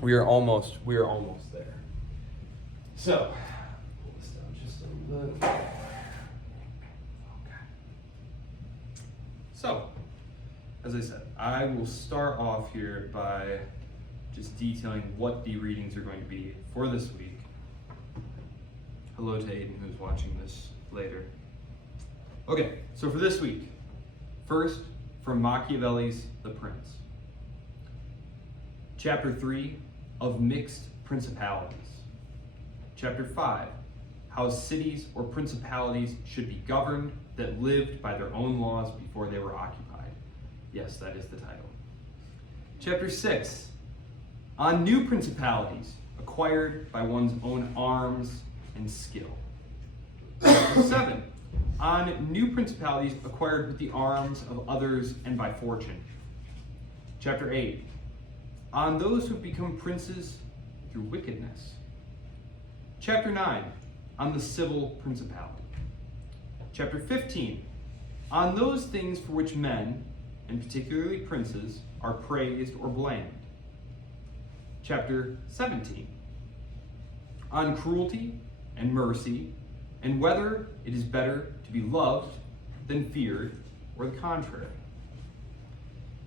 We are almost there. So, pull this down just a little bit. Okay. So, as I said, I will start off here by just detailing what the readings are going to be for this week. Hello to Aiden, who's watching this later. Okay, so for this week, first, from Machiavelli's The Prince. Chapter 3, of Mixed Principalities. Chapter 5, how cities or principalities should be governed that lived by their own laws before they were occupied. Yes, that is the title. Chapter 6, on new principalities acquired by one's own arms and skill. Chapter 7, on new principalities acquired with the arms of others and by fortune. Chapter 8, on those who become princes through wickedness. Chapter 9, on the civil principality. Chapter 15, on those things for which men, and particularly princes, are praised or blamed. Chapter 17, on cruelty and mercy, and whether it is better to be loved than feared, or the contrary.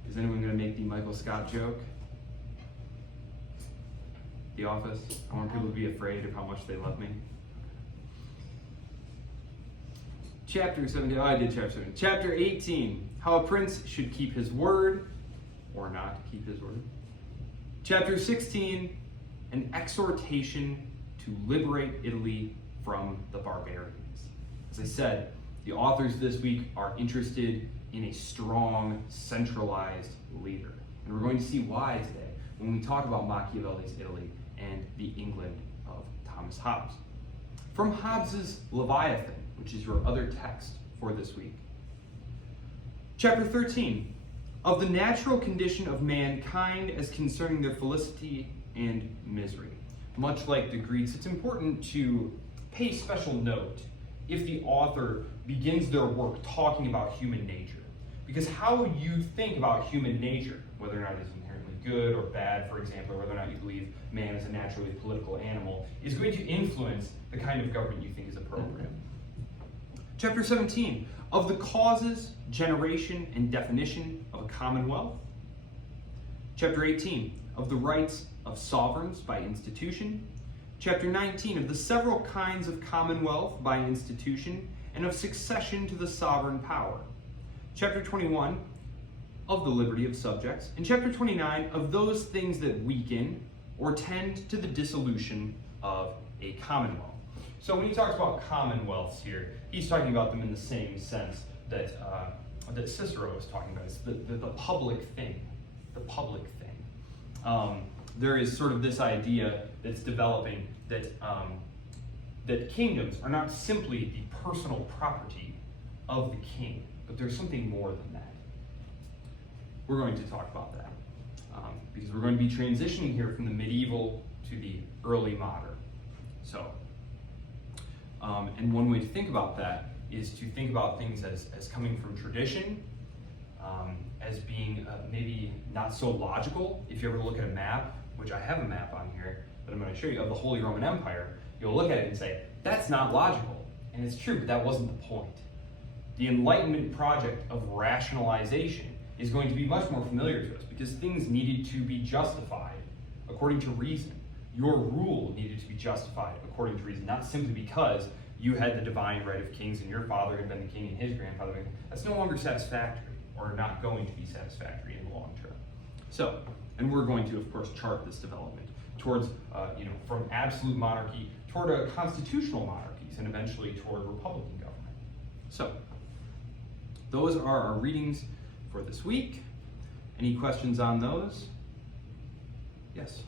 Is anyone going to make the Michael Scott joke? The Office? I want people to be afraid of how much they love me. Chapter 17, I did chapter 17. Chapter 18, how a prince should keep his word, or not keep his word. Chapter 16, an exhortation to liberate Italy from the barbarians. As I said, the authors this week are interested in a strong, centralized leader. And we're going to see why today when we talk about Machiavelli's Italy and the England of Thomas Hobbes. From Hobbes's Leviathan, which is your other text for this week. Chapter 13, of the natural condition of mankind as concerning their felicity and misery. Much like the Greeks, it's important to pay special note if the author begins their work talking about human nature. Because how you think about human nature, whether or not it's inherently good or bad, for example, or whether or not you believe man is a naturally political animal, is going to influence the kind of government you think is appropriate. Chapter 17, of the causes, generation, and definition of a commonwealth. Chapter 18, of the rights of sovereigns by institution. Chapter 19, of the several kinds of commonwealth by institution and of succession to the sovereign power. Chapter 21, of the liberty of subjects. And chapter 29, of those things that weaken or tend to the dissolution of a commonwealth. So when he talks about commonwealths here, he's talking about them in the same sense that that Cicero is talking about. It's the public thing, the public thing. There is sort of this idea that's developing that that kingdoms are not simply the personal property of the king, but there's something more than that. We're going to talk about that because we're going to be transitioning here from the medieval to the early modern. So, and one way to think about that is to think about things as coming from tradition, as being maybe not so logical. If you ever look at a map, which I have a map on here that I'm going to show you, of the Holy Roman Empire, you'll look at it and say, that's not logical. And it's true, but that wasn't the point. The Enlightenment project of rationalization is going to be much more familiar to us because things needed to be justified according to reason. Your rule needed to be justified according to reason, not simply because you had the divine right of kings and your father had been the king and his grandfather. That's no longer satisfactory, or not going to be satisfactory in the long term. So, and we're going to, of course, chart this development towards, from absolute monarchy toward a constitutional monarchies and eventually toward republican government. So, those are our readings for this week. Any questions on those? Yes?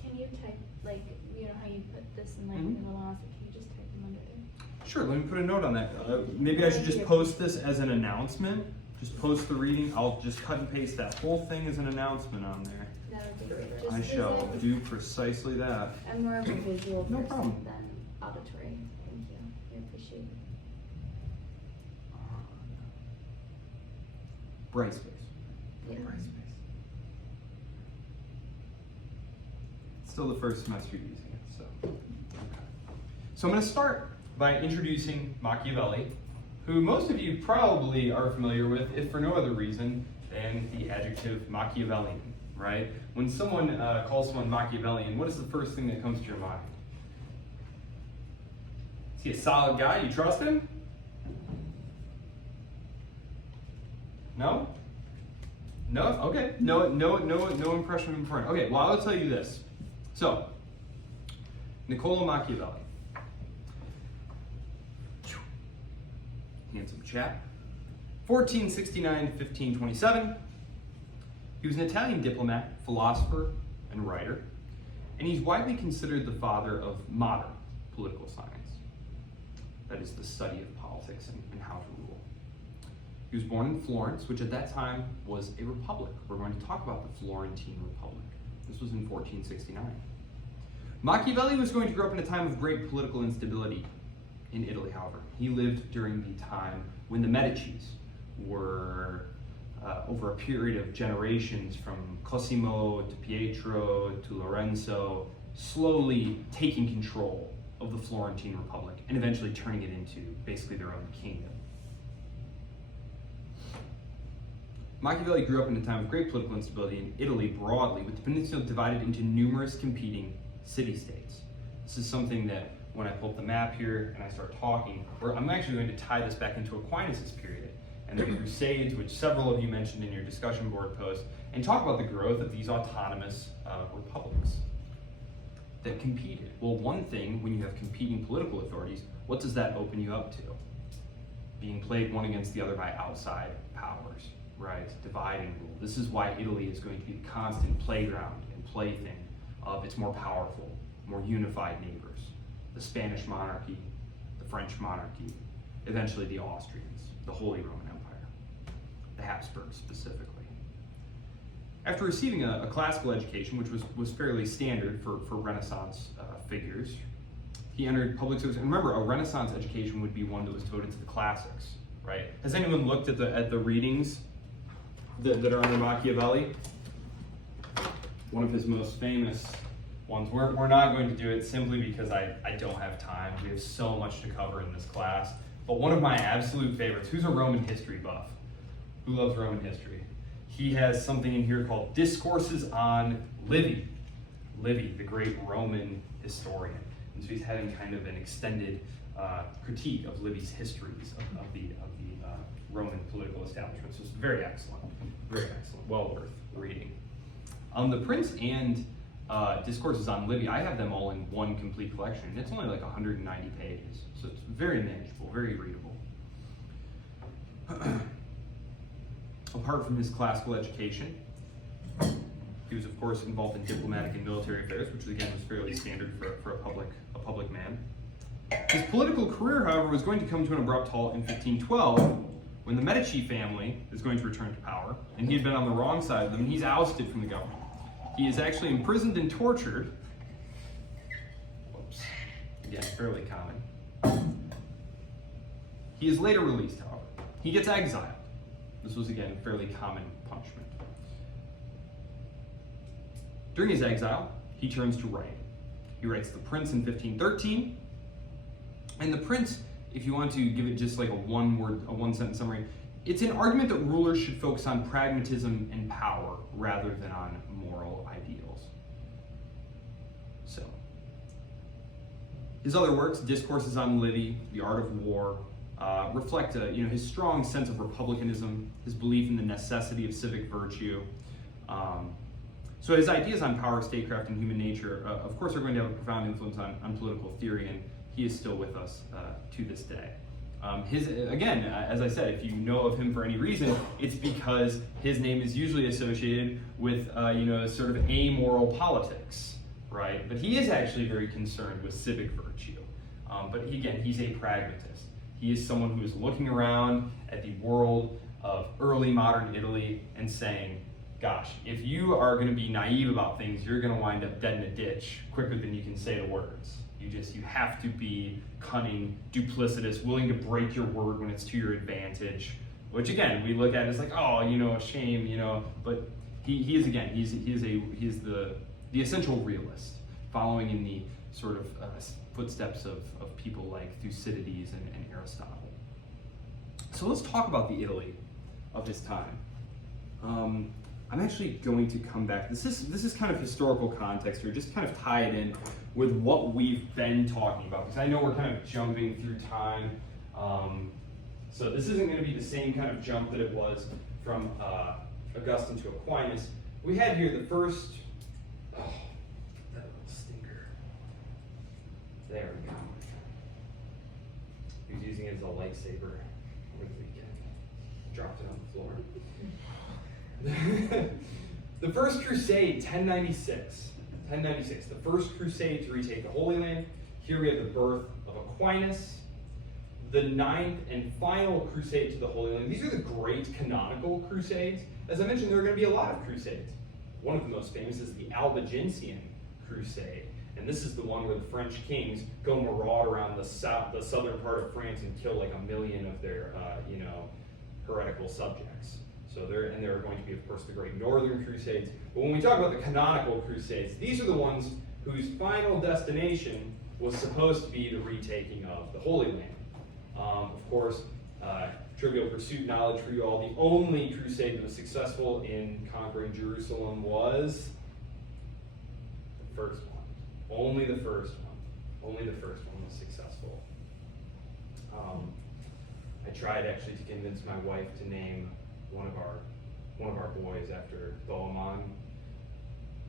Can you type, like, you know how you put this in, like, the little office, can you just type them under there? Sure, let me put a note on that. Maybe I should just post this as an announcement. Just post the reading. I'll just cut and paste that whole thing as an announcement on there. That would be great. I shall do precisely that. I'm more of a visual No person problem. than auditory. Thank you. I appreciate it. Bright space. Yeah. Bright space. Still the first semester using it, so. Okay. So I'm going to start by introducing Machiavelli, who most of you probably are familiar with, if for no other reason than the adjective Machiavellian, right? When someone calls someone Machiavellian, what is the first thing that comes to your mind? Is he a solid guy? You trust him? No? No? Okay. No impression of him front. Okay, well, I'll tell you this. So, Niccolo Machiavelli. Handsome chap. 1469 to 1527. He was an Italian diplomat, philosopher, and writer, and he's widely considered the father of modern political science. That is the study of politics and how to rule. He was born in Florence, which at that time was a republic. We're going to talk about the Florentine Republic. This was in 1469. Machiavelli was going to grow up in a time of great political instability in Italy, however. He lived during the time when the Medicis were, over a period of generations, from Cosimo to Pietro to Lorenzo, slowly taking control of the Florentine Republic and eventually turning it into basically their own kingdom. Machiavelli grew up in a time of great political instability in Italy broadly, with the peninsula divided into numerous competing city-states. This is something that when I pull up the map here and I start talking, I'm actually going to tie this back into Aquinas' period and the Crusades, which several of you mentioned in your discussion board post, and talk about the growth of these autonomous republics that competed. Well, one thing, when you have competing political authorities, what does that open you up to? Being played one against the other by outside powers, right? Divide and rule. This is why Italy is going to be the constant playground and plaything of its more powerful, more unified neighbors. The Spanish monarchy, the French monarchy, eventually the Austrians, the Holy Roman Empire, the Habsburgs specifically. After receiving a classical education, which was fairly standard for Renaissance figures, he entered public service. And remember, a Renaissance education would be one that was devoted to the classics, right? Has anyone looked at the readings that are under Machiavelli? One of his most famous ones. We're not going to do it simply because I don't have time. We have so much to cover in this class. But one of my absolute favorites, who's a Roman history buff? Who loves Roman history? He has something in here called Discourses on Livy. Livy, the great Roman historian. And so he's having kind of an extended critique of Livy's histories of the Roman political establishment. So it's very excellent, well worth reading. The Prince and Discourses on Livy, I have them all in one complete collection, and it's only like 190 pages, so it's very manageable, very readable. Apart from his classical education, he was of course involved in diplomatic and military affairs, which again was fairly standard for a public man. His political career, however, was going to come to an abrupt halt in 1512, when the Medici family is going to return to power, and he had been on the wrong side of them, and he's ousted from the government. He is actually imprisoned and tortured. Whoops. Again, fairly common. He is later released, however. He gets exiled. This was, again, fairly common punishment. During his exile, he turns to writing. He writes The Prince in 1513. And The Prince, if you want to give it just like a one-sentence summary, it's an argument that rulers should focus on pragmatism and power rather than on moral ideals. So, his other works, Discourses on Livy, The Art of War, reflect his strong sense of republicanism, his belief in the necessity of civic virtue. So his ideas on power, statecraft, and human nature, of course, are going to have a profound influence on political theory, and he is still with us to this day. Again, as I said, if you know of him for any reason, it's because his name is usually associated with, sort of amoral politics, right? But he is actually very concerned with civic virtue. But again, he's a pragmatist. He is someone who is looking around at the world of early modern Italy and saying, gosh, if you are going to be naive about things, you're going to wind up dead in a ditch quicker than you can say the words. You have to be cunning, duplicitous, willing to break your word when it's to your advantage, which again, we look at as like, oh, a shame, but he is the essential realist. following in the sort of footsteps of people like Thucydides and Aristotle. So let's talk about the Italy of his time. I'm actually going to come back. This is kind of historical context here, just kind of tie it in with what we've been talking about, because I know we're kind of jumping through time. So this isn't going to be the same kind of jump that it was from Augustine to Aquinas. We had here the first, that little stinker. There we go. He was using it as a lightsaber over the weekend. Dropped it on the floor. The First Crusade, 1096. 1096, the First Crusade to retake the Holy Land. Here we have the birth of Aquinas. The ninth and final crusade to the Holy Land. These are the great canonical crusades. As I mentioned, there are going to be a lot of crusades. One of the most famous is the Albigensian Crusade. And this is the one where the French kings go maraud around the southern part of France and kill like 1 million of their, heretical subjects. So there are going to be, of course, the Great Northern Crusades. But when we talk about the canonical crusades, these are the ones whose final destination was supposed to be the retaking of the Holy Land. Of course, trivial pursuit knowledge for you all, the only crusade that was successful in conquering Jerusalem was the first one. Only the first one. Only the first one was successful. I tried actually to convince my wife to name one of our boys after Bohemond,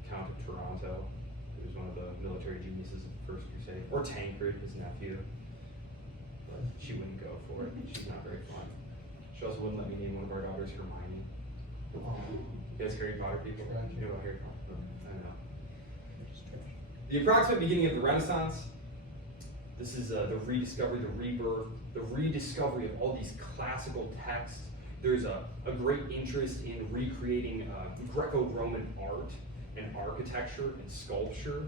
Count of Toronto, who was one of the military geniuses of the First Crusade, or Tancred, his nephew. But she wouldn't go for it. She's not very fun. She also wouldn't let me name one of our daughters Hermione. You guys Harry Potter people? You know about Harry Potter? I don't know. The approximate beginning of the Renaissance. This is the rediscovery, the rebirth, the rediscovery of all these classical texts. There's a great interest in recreating Greco-Roman art and architecture and sculpture.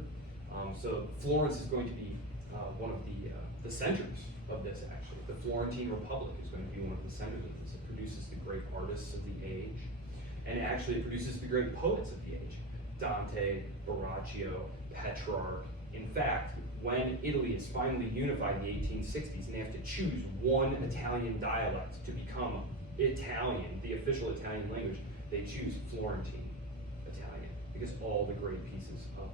So Florence is going to be one of the centers of this, actually. The Florentine Republic is going to be one of the centers of this. It produces the great artists of the age, and actually it produces the great poets of the age. Dante, Boccaccio, Petrarch. In fact, when Italy is finally unified in the 1860s and they have to choose one Italian dialect to become Italian, the official Italian language, they choose Florentine Italian, because all the great pieces of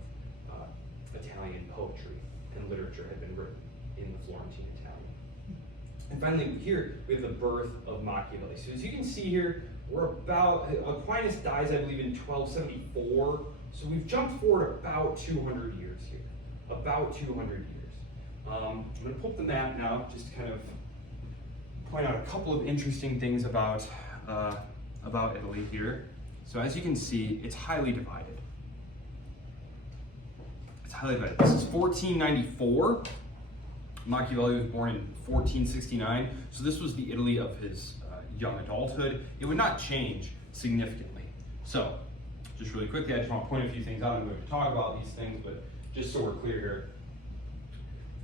Italian poetry and literature had been written in the Florentine Italian. And finally, here we have the birth of Machiavelli. So as you can see here, Aquinas dies, I believe, in 1274. So we've jumped forward about 200 years here. About 200 years. I'm going to pull up the map now, just to kind of point out a couple of interesting things about Italy here. So as you can see, it's highly divided. It's highly divided. This is 1494. Machiavelli was born in 1469. So this was the Italy of his young adulthood. It would not change significantly. So just really quickly, I just want to point a few things out. I'm going to talk about these things, but just so we're clear here.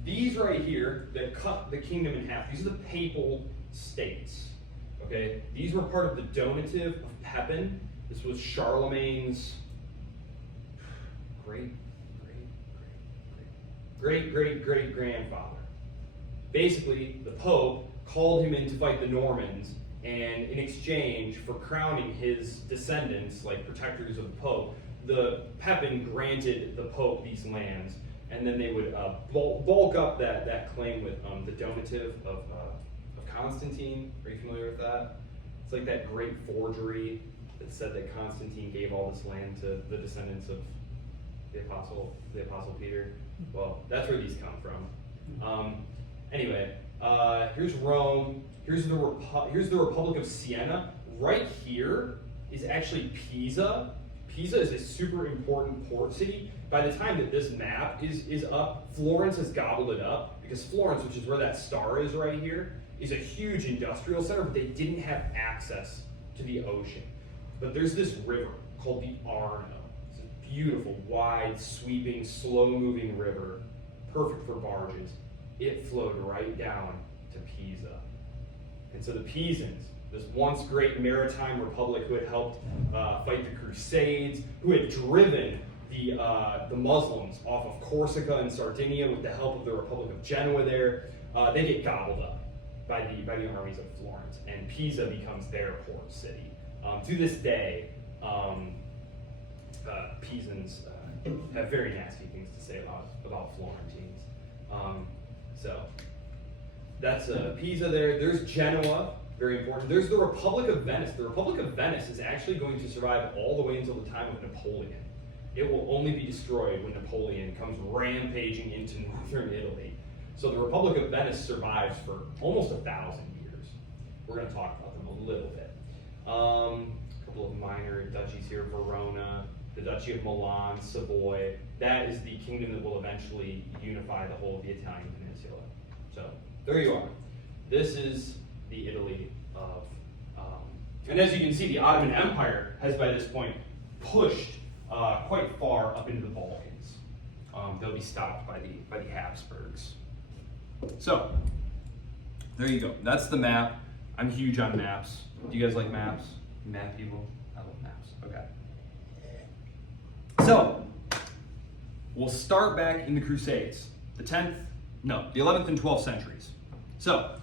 These right here that cut the kingdom in half, these are the papal states. Okay? These were part of the donative of Pepin. This was Charlemagne's great-great-great-great-great-grandfather. Basically, the Pope called him in to fight the Normans, and in exchange for crowning his descendants, like protectors of the Pope, the Pepin granted the Pope these lands, and then they would bulk up that claim with the donative of Constantine. Are you familiar with that? It's like that great forgery that said that Constantine gave all this land to the descendants of the Apostle Peter. Well, that's where these come from. Anyway, here's Rome. Here's the Republic of Siena. Right here is actually Pisa. Pisa is a super important port city. By the time that this map is up, Florence has gobbled it up, because Florence, which is where that star is right here, is a huge industrial center, but they didn't have access to the ocean. But there's this river called the Arno. It's a beautiful, wide, sweeping, slow-moving river, perfect for barges. It flowed right down to Pisa. And so the Pisans, this once great maritime republic who had helped fight the Crusades, who had driven the Muslims off of Corsica and Sardinia with the help of the Republic of Genoa there, they get gobbled up by the armies of Florence, and Pisa becomes their port city. To this day, Pisans have very nasty things to say about Florentines. So that's Pisa there. There's Genoa, very important. There's the Republic of Venice. The Republic of Venice is actually going to survive all the way until the time of Napoleon. It will only be destroyed when Napoleon comes rampaging into northern Italy. So the Republic of Venice survives for almost 1,000 years. We're going to talk about them a little bit. A couple of minor duchies here: Verona, the Duchy of Milan, Savoy. That is the kingdom that will eventually unify the whole of the Italian peninsula. So there you are. This is the Italy of, and as you can see, the Ottoman Empire has by this point pushed quite far up into the Balkans. They'll be stopped by the Habsburgs. So there you go. That's the map. I'm huge on maps. Do you guys like maps? Map people? I love maps. Okay. So we'll start back in the Crusades, the 11th and 12th centuries. So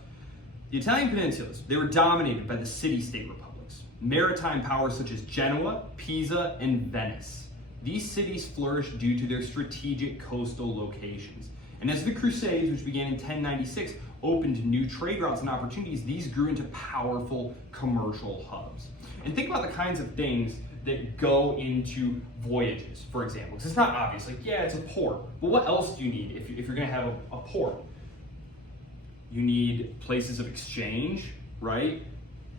the Italian peninsulas, they were dominated by the city-state republics, maritime powers such as Genoa, Pisa, and Venice. These cities flourished due to their strategic coastal locations. And as the Crusades, which began in 1096, opened new trade routes and opportunities, these grew into powerful commercial hubs. And think about the kinds of things that go into voyages, for example. Because it's not obvious, like, yeah, it's a port, but what else do you need if you're gonna have a port? You need places of exchange, right?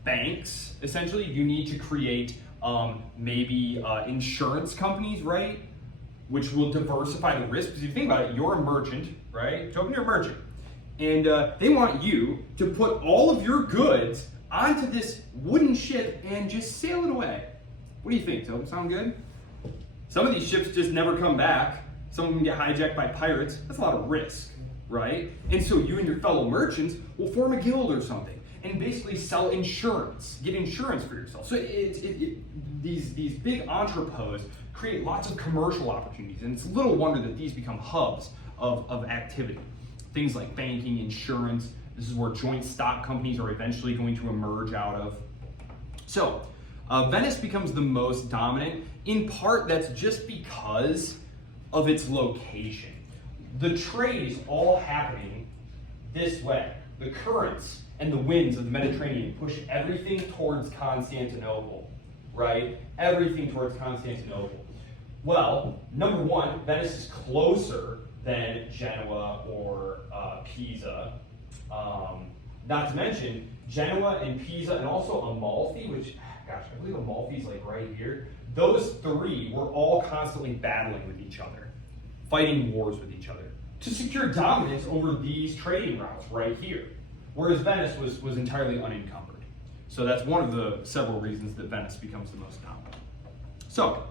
Banks, essentially. You need to create maybe insurance companies, right? Which will diversify the risk. Because if you think about it, you're a merchant, right? So you're a merchant. And they want you to put all of your goods onto this wooden ship and just sail it away. What do you think, Toby? Sound good? Some of these ships just never come back. Some of them get hijacked by pirates. That's a lot of risk, right? And so you and your fellow merchants will form a guild or something and basically sell insurance, get insurance for yourself. So these big entrepôts create lots of commercial opportunities, and it's little wonder that these become hubs of activity. Things like banking, insurance. This is where joint stock companies are eventually going to emerge out of. So Venice becomes the most dominant. In part, that's just because of its location. The trade is all happening this way. The currents and the winds of the Mediterranean push everything towards Constantinople, right? Everything towards Constantinople. Well, number one, Venice is closer than Genoa or Pisa. Not to mention, Genoa and Pisa and also Amalfi, which, gosh, I believe Amalfi's like right here. Those three were all constantly battling with each other, fighting wars with each other to secure dominance over these trading routes right here. Whereas Venice was entirely unencumbered. So that's one of the several reasons that Venice becomes the most dominant. So,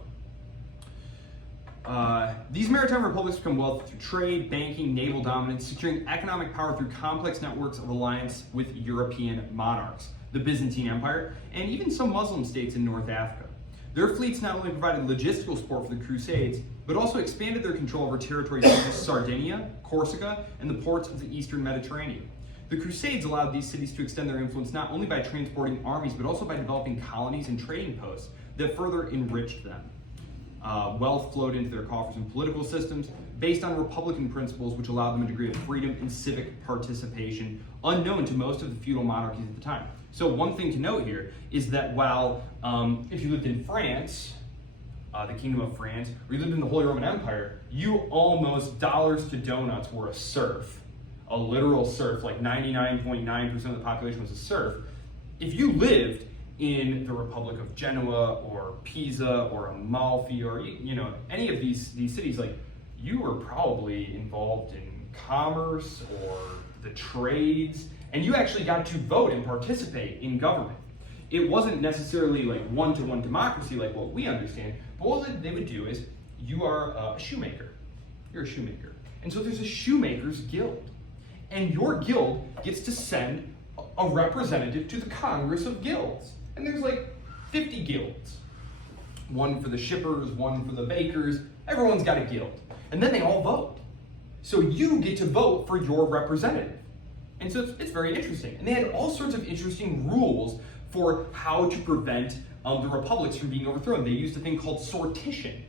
these maritime republics become wealthy through trade, banking, naval dominance, securing economic power through complex networks of alliance with European monarchs, the Byzantine Empire, and even some Muslim states in North Africa. Their fleets not only provided logistical support for the Crusades, but also expanded their control over territories such as Sardinia, Corsica, and the ports of the Eastern Mediterranean. The Crusades allowed these cities to extend their influence not only by transporting armies, but also by developing colonies and trading posts that further enriched them. Wealth flowed into their coffers and political systems based on republican principles, which allowed them a degree of freedom and civic participation unknown to most of the feudal monarchies at the time. So one thing to note here is that while if you lived in France, the Kingdom of France, or you lived in the Holy Roman Empire, you almost dollars to donuts were a serf, a literal serf, like 99.9% of the population was a serf. If you lived in the Republic of Genoa or Pisa or Amalfi or any of these cities, like you were probably involved in commerce or the trades, and you actually got to vote and participate in government. It wasn't necessarily like one-to-one democracy like what we understand, but what they would do is you are a shoemaker. You're a shoemaker. And so there's a shoemaker's guild. And your guild gets to send a representative to the Congress of Guilds. And there's like 50 guilds. One for the shippers, one for the bakers, Everyone's got a guild. And then they all vote. So you get to vote for your representative. And so it's very interesting. And they had all sorts of interesting rules for how to prevent the republics from being overthrown. They used a thing called sortition.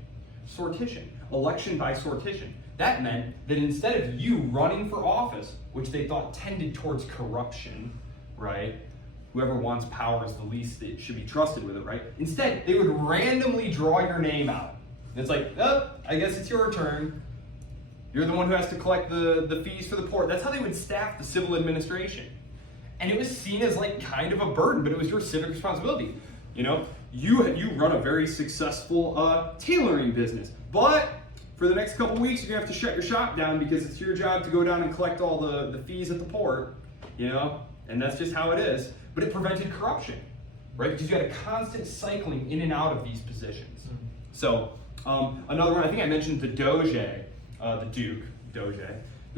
Sortition. Election by sortition. That meant that instead of you running for office, which they thought tended towards corruption, right? Whoever wants power is the least that should be trusted with it, right? Instead, they would randomly draw your name out. And it's like, oh, I guess it's your turn. You're the one who has to collect the fees for the poor. That's how they would staff the civil administration. And it was seen as like kind of a burden, but it was your civic responsibility. You know, you run a very successful tailoring business, but for the next couple weeks, you're gonna have to shut your shop down because it's your job to go down and collect all the fees at the port, you know? And that's just how it is. But it prevented corruption, right? Because you had a constant cycling in and out of these positions. Mm-hmm. So another one, I think I mentioned the Doge, the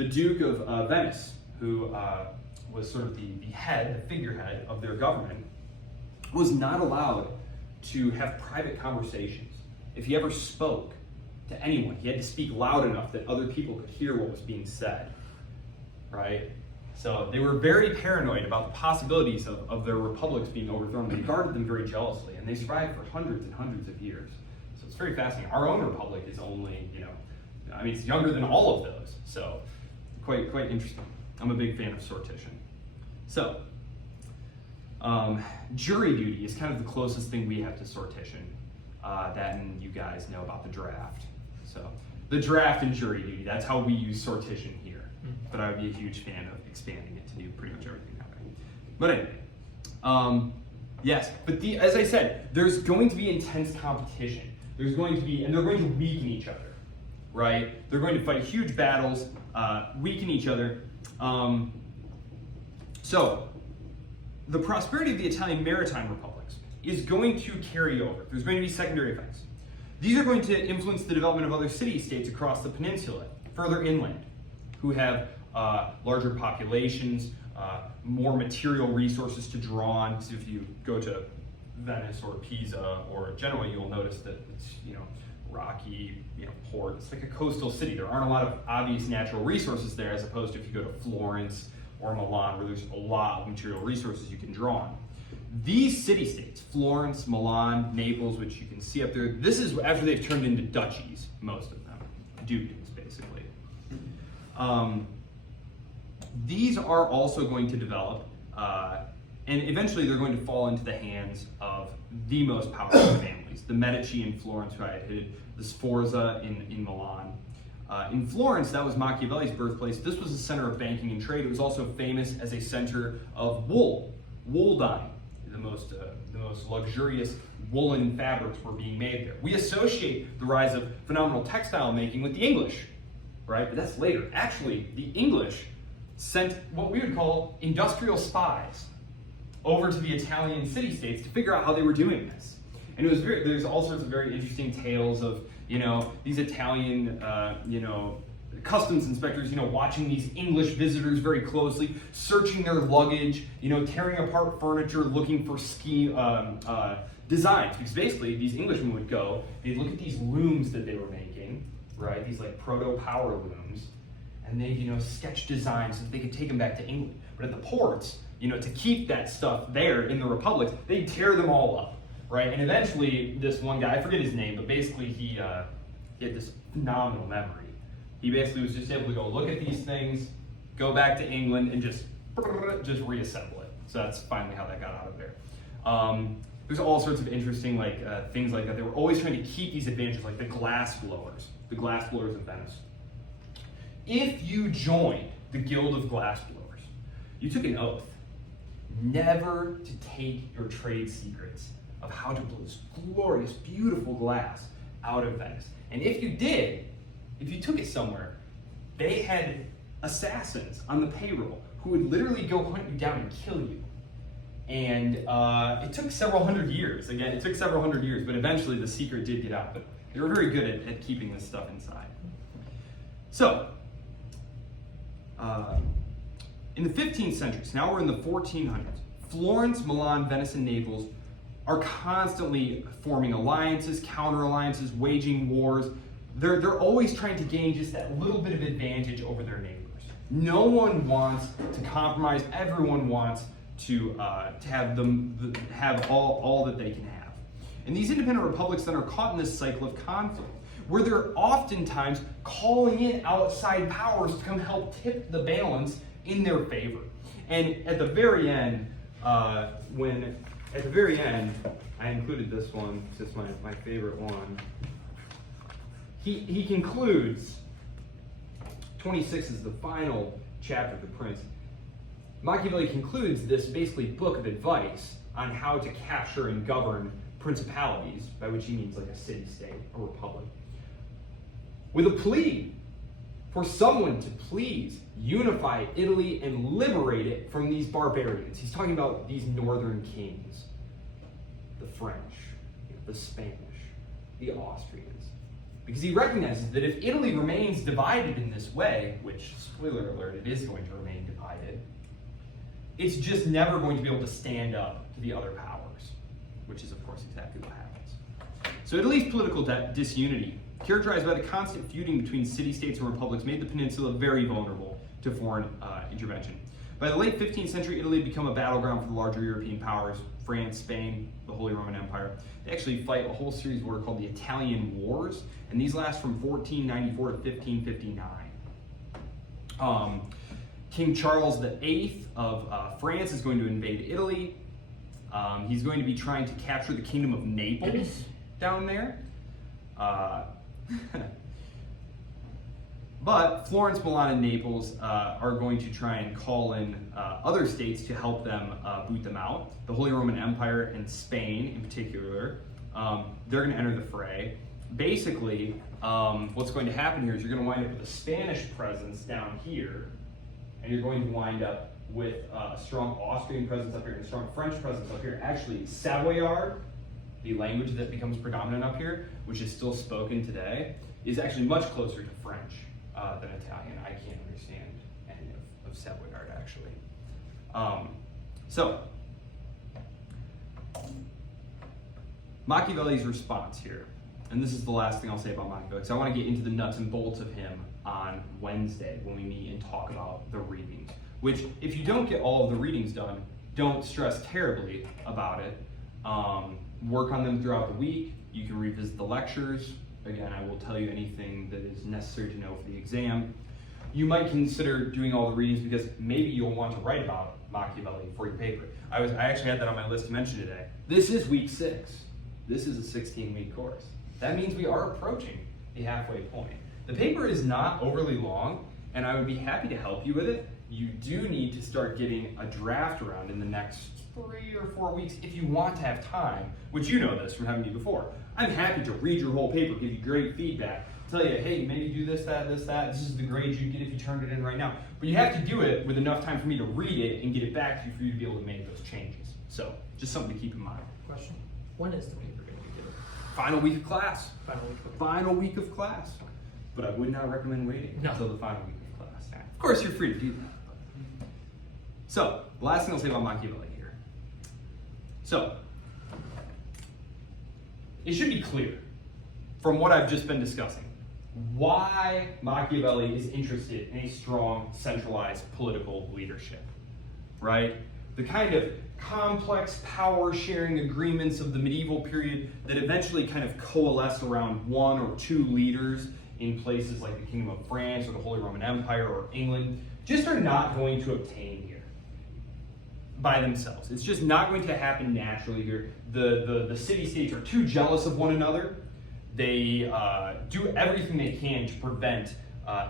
Duke of Venice, who was sort of the figurehead of their government, was not allowed to have private conversations. If he ever spoke to anyone, he had to speak loud enough that other people could hear what was being said, right? So they were very paranoid about the possibilities of their republics being overthrown. They guarded them very jealously, and they survived for hundreds and hundreds of years. So it's very fascinating. Our own republic is only, it's younger than all of those. So quite interesting. I'm a big fan of sortition. So jury duty is kind of the closest thing we have to sortition. That and you guys know about the draft. So the draft and jury duty, that's how we use sortition here. But I would be a huge fan of expanding it to do pretty much everything that way. But anyway, yes, but as I said, there's going to be intense competition. There's going to be, and they're going to weaken each other, right? They're going to fight huge battles, weaken each other. So the prosperity of the Italian maritime republics is going to carry over. There's going to be secondary effects. These are going to influence the development of other city-states across the peninsula, further inland, who have larger populations, more material resources to draw on. So if you go to Venice or Pisa or Genoa, you'll notice that it's rocky, port. It's like a coastal city. There aren't a lot of obvious natural resources there, as opposed to if you go to Florence or Milan, where there's a lot of material resources you can draw on. These city-states, Florence, Milan, Naples, which you can see up there, this is after they've turned into duchies, most of them, dukedoms basically. These are also going to develop, and eventually they're going to fall into the hands of the most powerful families, the Medici in Florence, who I had hit, the Sforza in Milan. In Florence, that was Machiavelli's birthplace. This was a center of banking and trade. It was also famous as a center of wool dyeing. The most luxurious woolen fabrics were being made there. We associate the rise of phenomenal textile making with the English, right? But that's later. Actually, the English sent what we would call industrial spies over to the Italian city-states to figure out how they were doing this. And it was there's all sorts of very interesting tales of, these Italian, customs inspectors, watching these English visitors very closely, searching their luggage, tearing apart furniture, looking for designs. Because basically, these Englishmen would go, they'd look at these looms that they were making, right? These like proto-power looms, and they'd, sketch designs so that they could take them back to England. But at the ports, to keep that stuff there in the republics, they'd tear them all up, right? And eventually, this one guy, I forget his name, but basically he had this phenomenal memory. He basically was just able to go look at these things, go back to England, and just reassemble it. So that's finally how that got out of there. There's all sorts of interesting things like that. They were always trying to keep these advantages, like the glass blowers of Venice. If you joined the Guild of Glass Blowers, you took an oath never to take your trade secrets of how to blow this glorious, beautiful glass out of Venice. And if you did, if you took it somewhere, they had assassins on the payroll who would literally go hunt you down and kill you. And it took several hundred years. Again, it took several hundred years, but eventually the secret did get out. But they were very good at keeping this stuff inside. So, in the 15th century, so now we're in the 1400s, Florence, Milan, Venice, and Naples are constantly forming alliances, counter-alliances, waging wars, they're always trying to gain just that little bit of advantage over their neighbors. No one wants to compromise. Everyone wants to have all that they can have. And these independent republics then are caught in this cycle of conflict, where they're oftentimes calling in outside powers to come help tip the balance in their favor. And at the very end, I included this one, it's just my favorite one. He concludes, 26 is the final chapter of The Prince. Machiavelli concludes this basically book of advice on how to capture and govern principalities, by which he means like a city-state, a republic, with a plea for someone to please unify Italy and liberate it from these barbarians. He's talking about these northern kings, the French, the Spanish, the Austrians. Because he recognizes that if Italy remains divided in this way, which, spoiler alert, it is going to remain divided, it's just never going to be able to stand up to the other powers, which is, of course, exactly what happens. So Italy's political disunity, characterized by the constant feuding between city-states and republics, made the peninsula very vulnerable to foreign intervention. By the late 15th century, Italy had become a battleground for the larger European powers, France, Spain, the Holy Roman Empire. They actually fight a whole series of what are called the Italian Wars, and these last from 1494 to 1559. King Charles VIII of France is going to invade Italy. He's going to be trying to capture the kingdom of Naples down there. But Florence, Milan, and Naples are going to try and call in other states to help them boot them out. The Holy Roman Empire and Spain in particular, they're going to enter the fray. Basically, what's going to happen here is you're going to wind up with a Spanish presence down here, and you're going to wind up with a strong Austrian presence up here and a strong French presence up here. Actually, Savoyard, the language that becomes predominant up here, which is still spoken today, is actually much closer to French than Italian. I can't understand any of Savoyard, actually. So, Machiavelli's response here, and this is the last thing I'll say about Machiavelli, because I want to get into the nuts and bolts of him on Wednesday when we meet and talk about the readings, which, if you don't get all of the readings done, don't stress terribly about it. Work on them throughout the week. You can revisit the lectures. Again, I will tell you anything that is necessary to know for the exam. You might consider doing all the readings because maybe you'll want to write about Machiavelli for your paper. I actually had that on my list to mention today. This is week 6. This is a 16-week course. That means we are approaching the halfway point. The paper is not overly long, and I would be happy to help you with it. You do need to start getting a draft around in the next 3 or 4 weeks if you want to have time, which you know this from having me before. I'm happy to read your whole paper, give you great feedback, tell you, hey, maybe do this, that, this, that. This is the grade you'd get if you turned it in right now. But you have to do it with enough time for me to read it and get it back to you for you to be able to make those changes. So, just something to keep in mind. Question. When is the paper going to be due? Final week of class. Final week. Final week of class. But I would not recommend waiting until the final week of class. Of course, you're free to do that. So, the last thing I'll say about Machiavelli here. So, it should be clear from what I've just been discussing why Machiavelli is interested in a strong, centralized political leadership, right? The kind of complex power-sharing agreements of the medieval period that eventually kind of coalesce around 1 or 2 leaders in places like the Kingdom of France or the Holy Roman Empire or England just are not going to obtain here by themselves. It's just not going to happen naturally here. The city-states are too jealous of one another. They do everything they can to prevent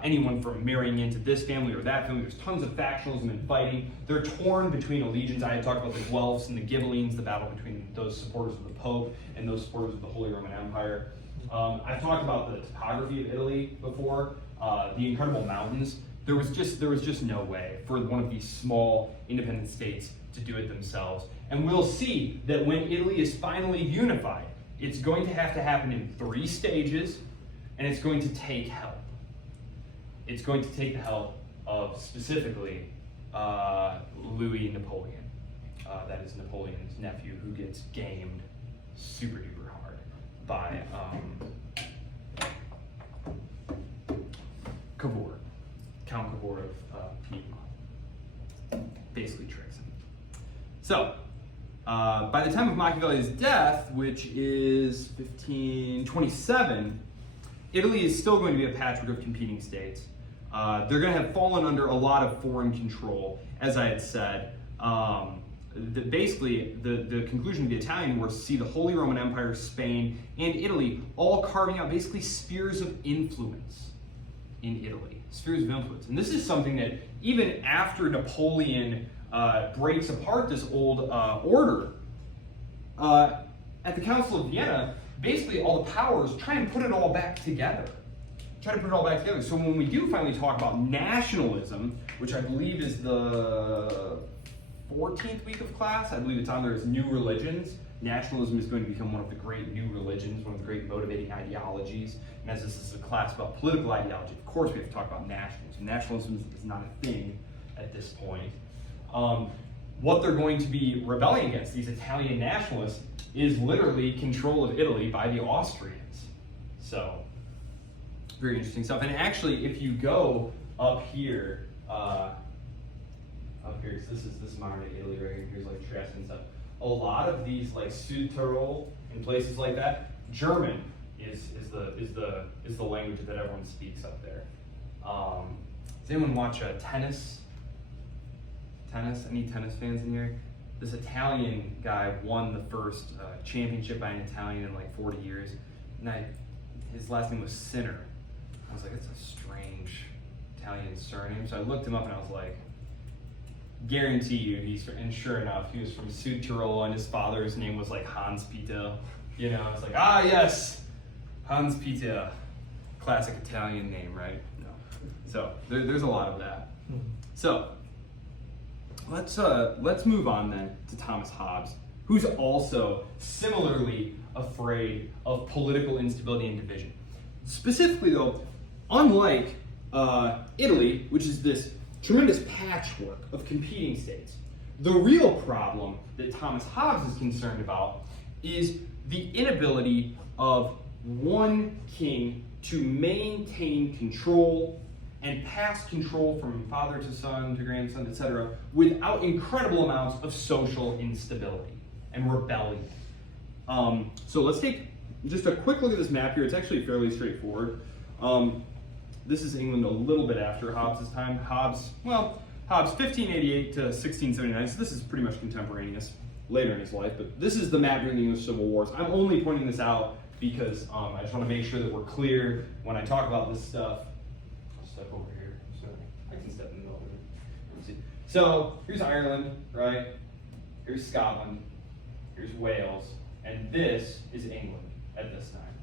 anyone from marrying into this family or that family. There's tons of factionalism and fighting. They're torn between allegiance. I had talked about the Guelphs and the Ghibellines, the battle between those supporters of the Pope and those supporters of the Holy Roman Empire. I've talked about the topography of Italy before, the incredible mountains. There was just no way for one of these small independent states to do it themselves. And we'll see that when Italy is finally unified, it's going to have to happen in 3 stages, and it's going to take help. It's going to take the help of specifically Louis Napoleon. That is Napoleon's nephew, who gets gamed super duper hard by Cavour, Count Cavour of Piedmont. Basically tricks him. So, by the time of Machiavelli's death, which is 1527, Italy is still going to be a patchwork of competing states. They're going to have fallen under a lot of foreign control, as I had said. Basically, the conclusion of the Italian War is to see the Holy Roman Empire, Spain, and Italy all carving out basically spheres of influence in Italy. Spheres of influence. And this is something that even after Napoleon breaks apart this old order, at the Council of Vienna, basically all the powers try and put it all back together. So when we do finally talk about nationalism, which I believe is the 14th week of class, I believe it's on there as new religions. Nationalism is going to become one of the great new religions, one of the great motivating ideologies. And as this is a class about political ideology, of course we have to talk about nationalism. Nationalism is not a thing at this point. What they're going to be rebelling against, these Italian nationalists, is literally control of Italy by the Austrians. So, very interesting stuff. And actually, if you go up here, so this is modern day Italy right here. Here's like Trieste and stuff. A lot of these, like Südtirol and places like that, German is the language that everyone speaks up there. Does anyone watch tennis? Any tennis fans in here? This Italian guy won the first championship by an Italian in like 40 years. And his last name was Sinner. I was like, that's a strange Italian surname. So I looked him up and I was like, guarantee you, and sure enough, he was from Südtirol and his father's name was like Hans Peter. You know, it's like, yes, Hans Peter. Classic Italian name, right? No. So there's a lot of that. So let's move on then to Thomas Hobbes, who's also similarly afraid of political instability and division. Specifically though, unlike Italy, which is this tremendous patchwork of competing states, the real problem that Thomas Hobbes is concerned about is the inability of one king to maintain control and pass control from father to son to grandson, etc., without incredible amounts of social instability and rebellion. So let's take just a quick look at this map here. It's actually fairly straightforward. This is England a little bit after Hobbes' time. Hobbes 1588 to 1679, so this is pretty much contemporaneous, later in his life, but this is the map during the English Civil Wars. I'm only pointing this out because I just want to make sure that we're clear when I talk about this stuff. I'll step over here. Sorry, I can step in the middle of it. Let's see. So here's Ireland, right? Here's Scotland. Here's Wales, and this is England at this time.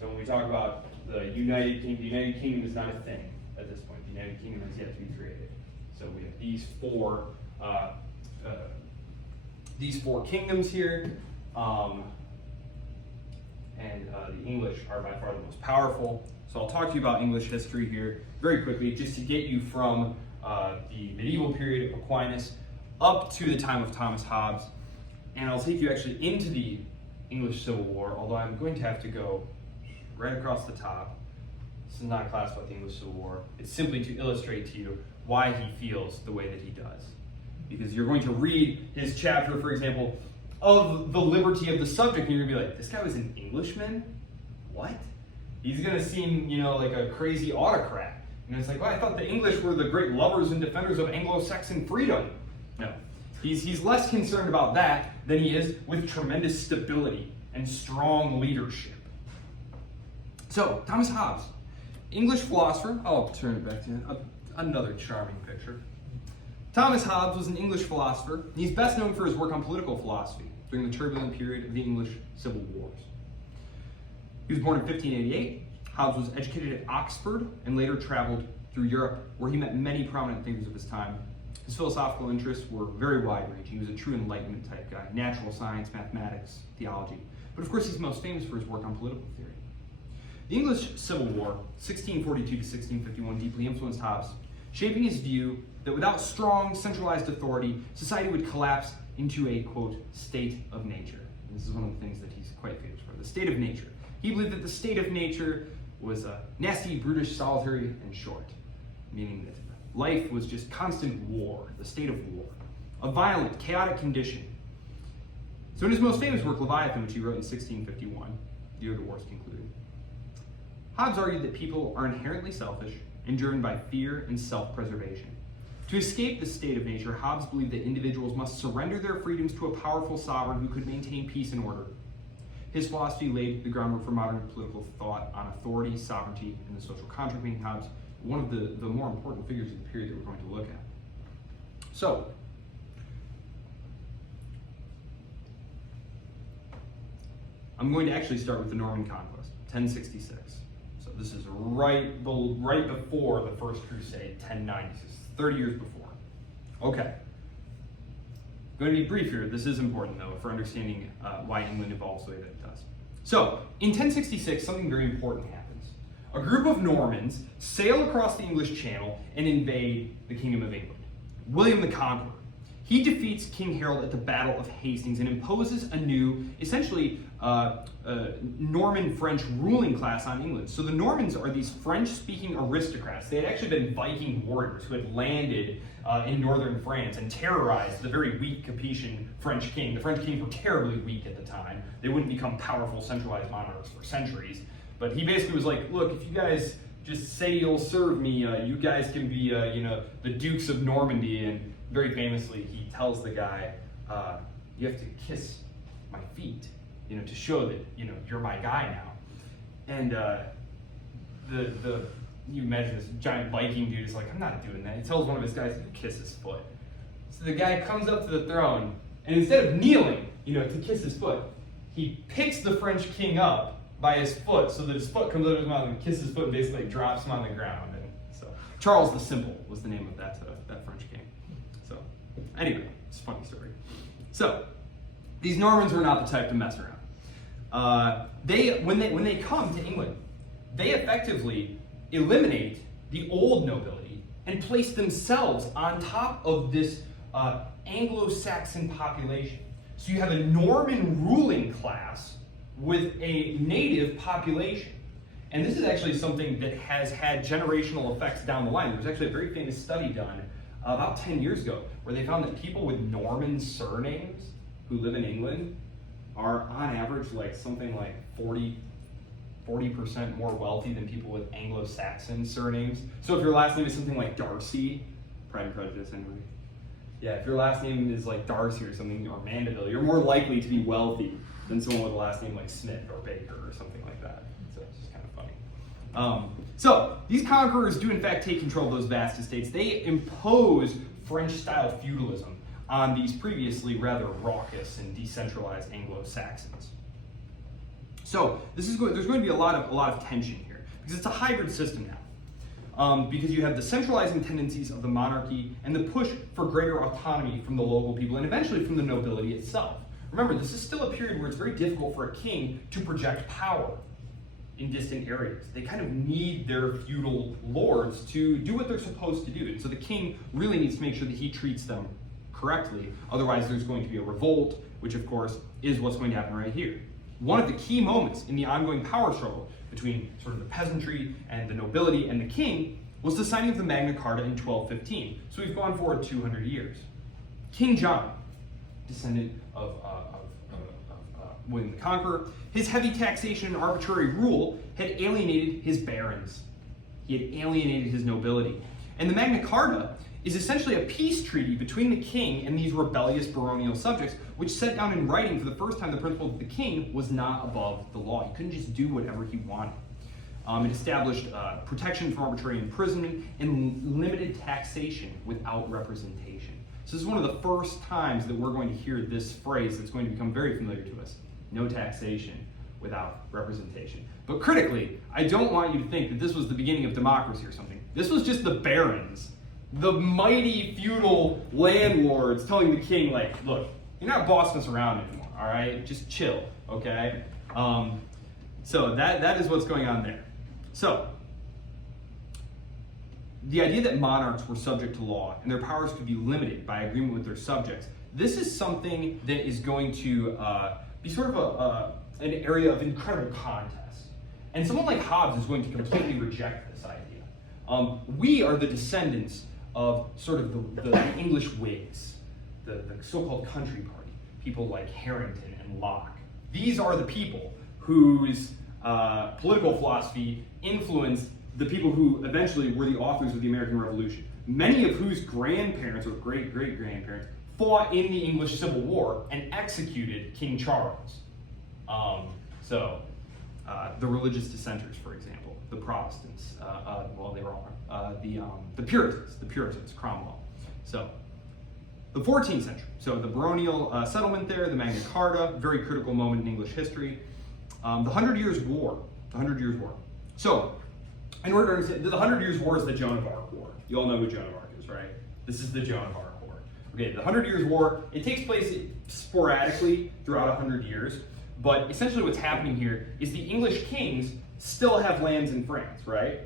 So when we talk about the United Kingdom is not a thing at this point. The United Kingdom has yet to be created. So we have these four kingdoms here, and the English are by far the most powerful. So I'll talk to you about English history here very quickly, just to get you from the medieval period of Aquinas up to the time of Thomas Hobbes, and I'll take you actually into the English Civil War, although I'm going to have to go right across the top. This is not a class about the English Civil War. It's simply to illustrate to you why he feels the way that he does. Because you're going to read his chapter, for example, of the liberty of the subject, and you're going to be like, this guy was an Englishman? What? He's going to seem, like a crazy autocrat. And it's like, well, I thought the English were the great lovers and defenders of Anglo-Saxon freedom. No. He's less concerned about that than he is with tremendous stability and strong leadership. So, Thomas Hobbes, English philosopher. I'll turn it back to you. Another charming picture. Thomas Hobbes was an English philosopher. He's best known for his work on political philosophy during the turbulent period of the English Civil Wars. He was born in 1588. Hobbes was educated at Oxford and later traveled through Europe, where he met many prominent thinkers of his time. His philosophical interests were very wide-ranging. He was a true Enlightenment type guy, natural science, mathematics, theology. But of course, he's most famous for his work on political theory. The English Civil War, 1642 to 1651, deeply influenced Hobbes, shaping his view that without strong, centralized authority, society would collapse into a, quote, state of nature. And this is one of the things that he's quite famous for, the state of nature. He believed that the state of nature was nasty, brutish, solitary, and short, meaning that life was just constant war, the state of war, a violent, chaotic condition. So in his most famous work, Leviathan, which he wrote in 1651, the year the wars concluded, Hobbes argued that people are inherently selfish and driven by fear and self-preservation. To escape this state of nature, Hobbes believed that individuals must surrender their freedoms to a powerful sovereign who could maintain peace and order. His philosophy laid the groundwork for modern political thought on authority, sovereignty, and the social contract, making Hobbes one of the more important figures of the period that we're going to look at. So, I'm going to actually start with the Norman Conquest, 1066. So this is right before the First Crusade, 1096, 30 years before. Okay. Going to be brief here. This is important, though, for understanding why England evolves the way that it does. So, in 1066, something very important happens. A group of Normans sail across the English Channel and invade the Kingdom of England. William the Conqueror. He defeats King Harold at the Battle of Hastings and imposes a new, essentially, Norman French ruling class on England. So the Normans are these French-speaking aristocrats. They had actually been Viking warriors who had landed in northern France and terrorized the very weak Capetian French king. The French kings were terribly weak at the time. They wouldn't become powerful, centralized monarchs for centuries. But he basically was like, look, if you guys just say you'll serve me, you guys can be, the Dukes of Normandy. And very famously, he tells the guy, you have to kiss my feet, to show that, you're my guy now. And you imagine this giant Viking dude is like, I'm not doing that. He tells one of his guys to kiss his foot. So the guy comes up to the throne, and instead of kneeling, to kiss his foot, he picks the French king up by his foot so that his foot comes out of his mouth and kisses his foot and basically drops him on the ground. And so Charles the Simple was the name of that French king. So anyway, it's a funny story. So these Normans were not the type to mess around. When they come to England, they effectively eliminate the old nobility and place themselves on top of this Anglo-Saxon population. So you have a Norman ruling class with a native population. And this is actually something that has had generational effects down the line. There was actually a very famous study done about 10 years ago where they found that people with Norman surnames who live in England are on average something like 40% more wealthy than people with Anglo-Saxon surnames. So if your last name is something like Darcy, Pride and Prejudice anyway. Yeah, if your last name is like Darcy or something, or Mandeville, you're more likely to be wealthy than someone with a last name like Smith or Baker or something like that. So it's just kind of funny. So these conquerors do in fact take control of those vast estates. They impose French-style feudalism on these previously rather raucous and decentralized Anglo-Saxons. So there's going to be a lot of tension here because it's a hybrid system now. Because you have the centralizing tendencies of the monarchy and the push for greater autonomy from the local people and eventually from the nobility itself. Remember, this is still a period where it's very difficult for a king to project power in distant areas. They kind of need their feudal lords to do what they're supposed to do. And so the king really needs to make sure that he treats them correctly. Otherwise, there's going to be a revolt, which of course is what's going to happen right here. One of the key moments in the ongoing power struggle between sort of the peasantry and the nobility and the king was the signing of the Magna Carta in 1215. So we've gone forward 200 years. King John, descendant of William the Conqueror, his heavy taxation and arbitrary rule had alienated his barons. He had alienated his nobility. And the Magna Carta is essentially a peace treaty between the king and these rebellious baronial subjects, which set down in writing for the first time the principle that the king was not above the law. He couldn't just do whatever he wanted. It established protection from arbitrary imprisonment and limited taxation without representation. So this is one of the first times that we're going to hear this phrase that's going to become very familiar to us. No taxation without representation. But critically, I don't want you to think that this was the beginning of democracy or something. This was just the barons, the mighty feudal landlords telling the king, look, you're not bossing us around anymore, all right? Just chill, okay? So that is what's going on there. So, the idea that monarchs were subject to law and their powers could be limited by agreement with their subjects, this is something that is going to be sort of an area of incredible contest. And someone like Hobbes is going to completely reject this idea. We are the descendants of sort of the English Whigs, the so-called country party, people like Harrington and Locke. These are the people whose political philosophy influenced the people who eventually were the authors of the American Revolution, many of whose grandparents or great-great-grandparents fought in the English Civil War and executed King Charles. The religious dissenters, for example, the Protestants, they were all the Puritans, Cromwell. So, the 14th century. So the baronial settlement there, the Magna Carta, very critical moment in English history. The 100 Years' War. So, in order to understand, the 100 Years' War is the Joan of Arc War. You all know who Joan of Arc is, right? This is the Joan of Arc War. Okay, the 100 Years' War, it takes place sporadically throughout 100 years, but essentially what's happening here is the English kings still have lands in France, right?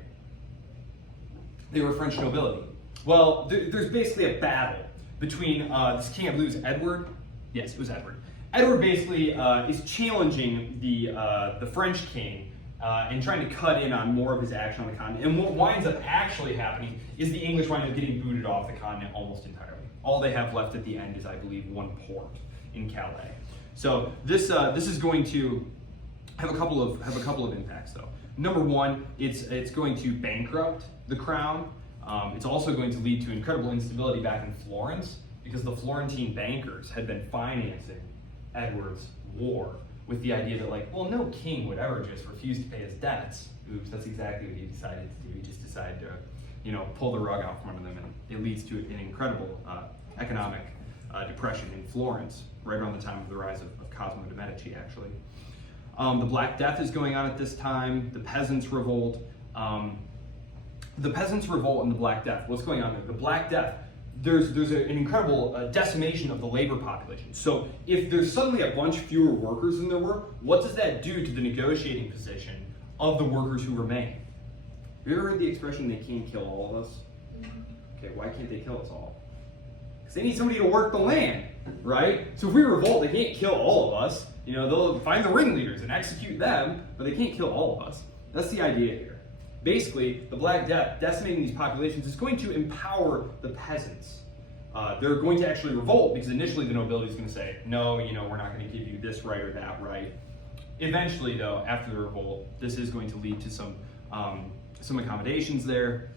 They were French nobility. Well, there's basically a battle between this king, I believe it was Edward. Yes, it was Edward. Edward basically is challenging the French king and trying to cut in on more of his action on the continent. And what winds up actually happening is the English wind up getting booted off the continent almost entirely. All they have left at the end is, I believe, one port in Calais. So this is going to have a couple of impacts, though. Number one, it's going to bankrupt the crown. It's also going to lead to incredible instability back in Florence because the Florentine bankers had been financing Edward's war with the idea that, like, well, no king would ever just refuse to pay his debts. Oops, that's exactly what he decided to do. He just decided to, pull the rug out from under them, and it leads to an incredible economic depression in Florence right around the time of the rise of Cosimo de' Medici, actually. The Black Death is going on at this time. The Peasants' Revolt. The Peasants' Revolt and the Black Death. What's going on there? The Black Death, there's an incredible decimation of the labor population. So if there's suddenly a bunch fewer workers than there were, what does that do to the negotiating position of the workers who remain? Have you ever heard the expression, they can't kill all of us? Okay, why can't they kill us all? Because they need somebody to work the land, right? So if we revolt, they can't kill all of us. They'll find the ringleaders and execute them, but they can't kill all of us. That's the idea here. Basically, the Black Death, decimating these populations, is going to empower the peasants. They're going to actually revolt because initially the nobility is going to say, no, we're not going to give you this right or that right. Eventually, though, after the revolt, this is going to lead to some accommodations there.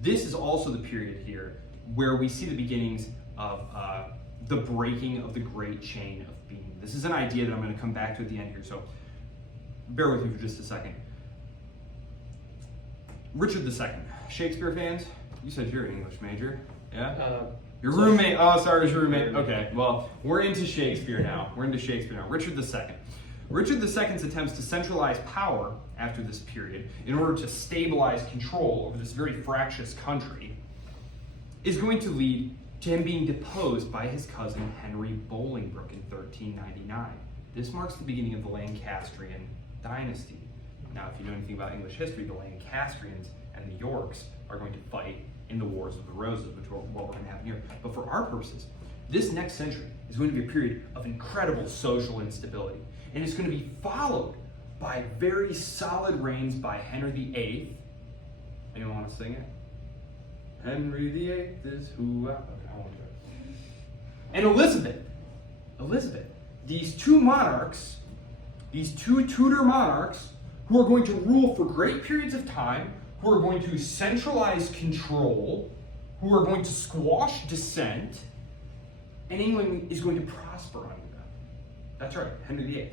This is also the period here where we see the beginnings of the breaking of the great chain of being. This is an idea that I'm going to come back to at the end here, so bear with me for just a second. Richard II. Shakespeare fans? You said you're an English major. Yeah? Your roommate. Oh, sorry, it was your roommate. Okay, well, we're into Shakespeare now. Richard II. Richard II's attempts to centralize power after this period in order to stabilize control over this very fractious country is going to lead to him being deposed by his cousin Henry Bolingbroke in 1399. This marks the beginning of the Lancastrian dynasty. Now, if you know anything about English history, the Lancastrians and the Yorks are going to fight in the Wars of the Roses, which is what we're going to have here. But for our purposes, this next century is going to be a period of incredible social instability. And it's going to be followed by very solid reigns by Henry VIII. Anyone want to sing it? Henry VIII is who I... Okay, I won't do it. And Elizabeth. These two monarchs, these two Tudor monarchs, who are going to rule for great periods of time, who are going to centralize control, who are going to squash dissent, and England is going to prosper under them. That's right, Henry VIII,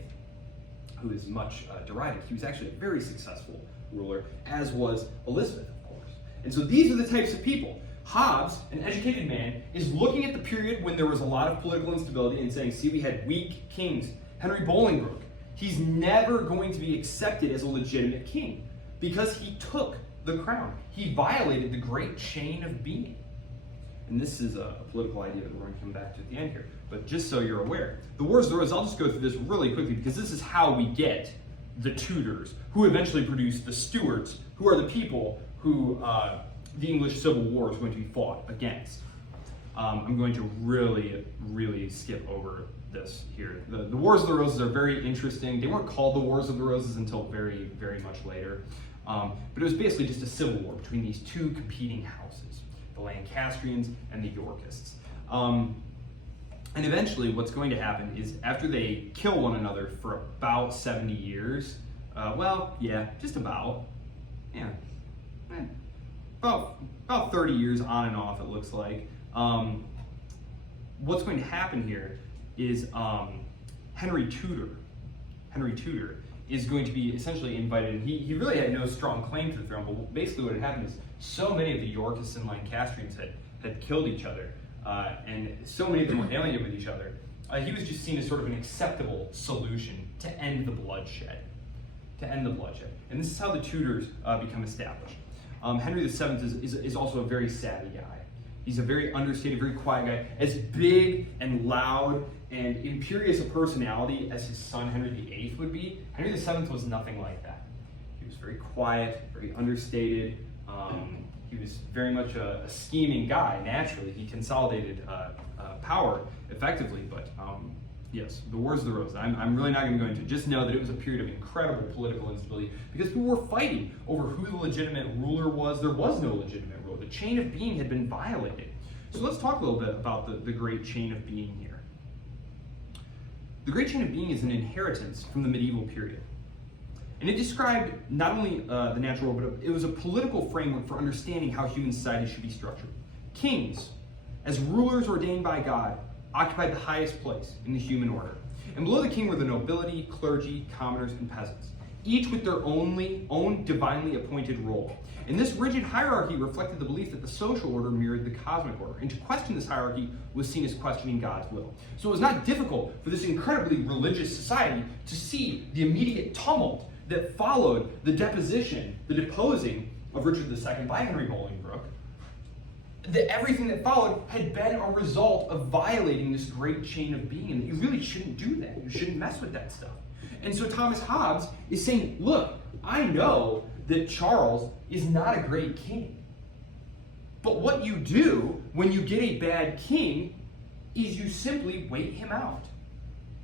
who is much derided. He was actually a very successful ruler, as was Elizabeth, of course. And so these are the types of people. Hobbes, an educated man, is looking at the period when there was a lot of political instability and saying, see, we had weak kings. Henry Bolingbroke, he's never going to be accepted as a legitimate king because he took the crown. He violated the great chain of being. And this is a political idea that we're going to come back to at the end here. But just so you're aware, the Wars of the Roses, I'll just go through this really quickly because this is how we get the Tudors, who eventually produce the Stuarts, who are the people who the English Civil War is going to be fought against. I'm going to really skip over this here. The Wars of the Roses are very interesting. They weren't called the Wars of the Roses until very much later. But it was basically just a civil war between these two competing houses, the Lancastrians and the Yorkists. And eventually what's going to happen is after they kill one another for about 70 years, just about, about 30 years on and off, it looks like. What's going to happen here is Henry Tudor is going to be essentially invited, and he really had no strong claim to the throne, but basically what had happened is so many of the Yorkists and Lancastrians had killed each other, and so many of them were alienated with each other. He was just seen as sort of an acceptable solution to end the bloodshed. And this is how the Tudors become established. Henry VII is also a very savvy guy. He's a very understated, very quiet guy. As big and loud and imperious a personality as his son Henry VIII would be, Henry VII was nothing like that. He was very quiet, very understated. He was very much a scheming guy, naturally. He consolidated power effectively, but yes, the Wars of the Roses. I'm really not going to go into it. Just know that it was a period of incredible political instability because people were fighting over who the legitimate ruler was. There was no legitimate ruler. The chain of being had been violated. So let's talk a little bit about the great chain of being here. The great chain of being is an inheritance from the medieval period. And it described not only the natural world, but it was a political framework for understanding how human society should be structured. Kings, as rulers ordained by God, occupied the highest place in the human order. And below the king were the nobility, clergy, commoners, and peasants, each with their own divinely appointed role. And this rigid hierarchy reflected the belief that the social order mirrored the cosmic order. And to question this hierarchy was seen as questioning God's will. So it was not difficult for this incredibly religious society to see the immediate tumult that followed the deposing of Richard II by Henry Bolingbroke. Everything that followed had been a result of violating this great chain of being, and that you really shouldn't do that. You shouldn't mess with that stuff. And so Thomas Hobbes is saying, look, I know that Charles is not a great king. But what you do when you get a bad king is you simply wait him out.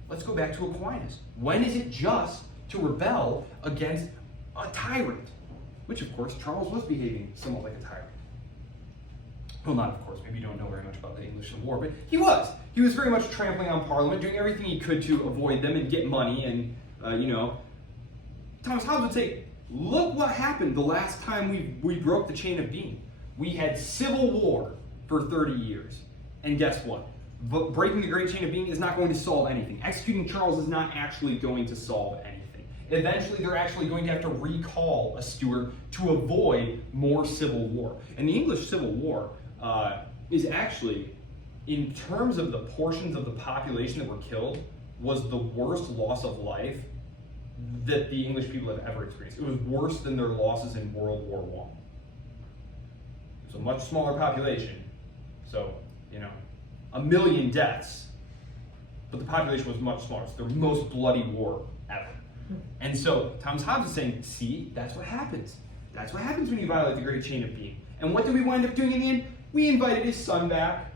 Let's go back to Aquinas. When is it just to rebel against a tyrant? Which, of course, Charles was behaving somewhat like a tyrant. Well, not of course, maybe you don't know very much about the English Civil War, but he was. He was very much trampling on Parliament, doing everything he could to avoid them and get money, and, Thomas Hobbes would say, look what happened the last time we broke the chain of being. We had civil war for 30 years, and guess what? But breaking the great chain of being is not going to solve anything. Executing Charles is not actually going to solve anything. Eventually, they're actually going to have to recall a Stuart to avoid more civil war. And the English Civil War is actually, in terms of the portions of the population that were killed, was the worst loss of life that the English people have ever experienced. It was worse than their losses in World War I. It was a much smaller population, so, 1 million deaths, but the population was much smaller. It's the most bloody war ever. And so Thomas Hobbes is saying, see, that's what happens. That's what happens when you violate the great chain of being. And what did we wind up doing in the end? We invited his son back.